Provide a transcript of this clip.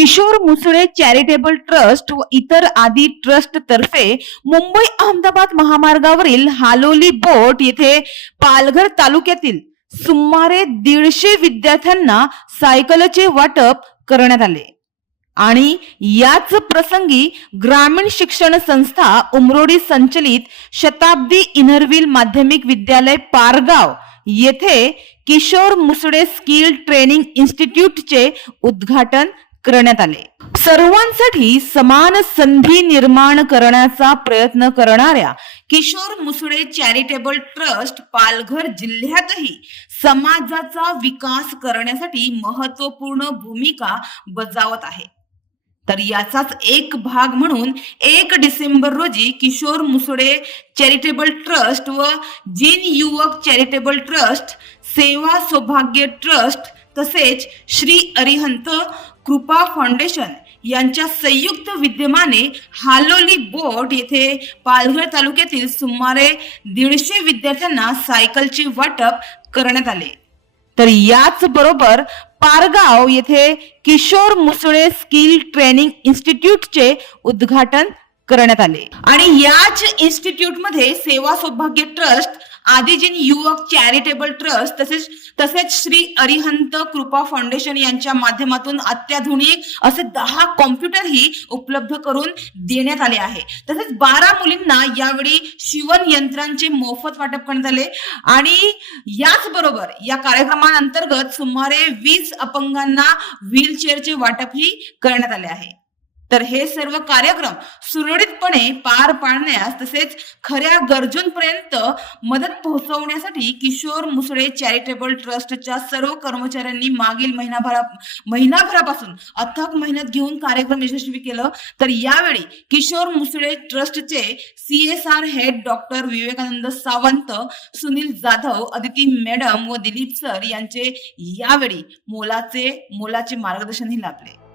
Kishore Musale charitable trust व इतर आदी ट्रस्ट तर्फे मुंबई अहमदाबाद महामार्गावरील हालोली बोट येथे पालघर तालुक्यातील सुमारे दीडशे विद्यार्थ्यांना सायकलचे वाटप करण्यात आले. आणि याच प्रसंगी ग्रामीण शिक्षण संस्था उमरोडी संचलित शताब्दी इनरविल माध्यमिक विद्यालय पारगाव येथे किशोर मुसडे स्किल ट्रेनिंग इन्स्टिट्यूटचे उद्घाटन करण्यात आले. सर्वांसाठी समान संधी निर्माण करण्याचा प्रयत्न करणाऱ्या किशोर मुसळे चॅरिटेबल ट्रस्ट पालघर जिल्ह्यातही समाजाचा विकास करण्यासाठी महत्त्वपूर्ण भूमिका बजावत आहे. तर याचाच एक भाग म्हणून एक डिसेंबर रोजी किशोर मुसळे चॅरिटेबल ट्रस्ट व जिन युवक चॅरिटेबल ट्रस्ट सेवा सौभाग्य ट्रस्ट तसेच श्री अरिहंत कृपा फाउंडेशन यांच्या संयुक्त विद्यमाने हालोली बोट येथे पालघर तालुक्यातील सुमारे दीडशे विद्यार्थ्यांना सायकलचे वाटप करण्यात आले. तर याच बरोबर पारगाव येथे किशोर मुसळे स्किल ट्रेनिंग इन्स्टिट्यूटचे उद्घाटन करण्यात आले. आणि याच इन्स्टिट्यूटमध्ये सेवा सौभाग्य ट्रस्ट आदिजीन युवक चॅरिटेबल ट्रस्ट तसेच तसेच श्री अरिहंत कृपा फाउंडेशन यांच्या माध्यमातून अत्याधुनिक असे दहा कॉम्प्युटर ही उपलब्ध करून देण्यात आले आहे. तसेच बारा मुलींना यावेळी शिवण यंत्रांचे मोफत वाटप करण्यात आले. आणि याच बरोबर या कार्यक्रमांतर्गत सुमारे वीस अपंगांना व्हीलचेअरचे वाटपही करण्यात आले आहे. तर हे सर्व कार्यक्रम सुरळीतपणे पार पाडण्यास तसेच खऱ्या गरजूंपर्यंत मदत पोहोचवण्यासाठी किशोर मुसळे चॅरिटेबल ट्रस्टच्या सर्व कर्मचाऱ्यांनी मागील महिनाभरा महिनाभरापासून अथक मेहनत घेऊन कार्यक्रम यशस्वी केलं. तर यावेळी किशोर मुसळे ट्रस्टचे C S R head doctor Vivekanand Sawant Sunil Jadhav Aditi madam व दिलीप सर यांचे यावेळी मोलाचे मोलाचे मार्गदर्शनही लाभले.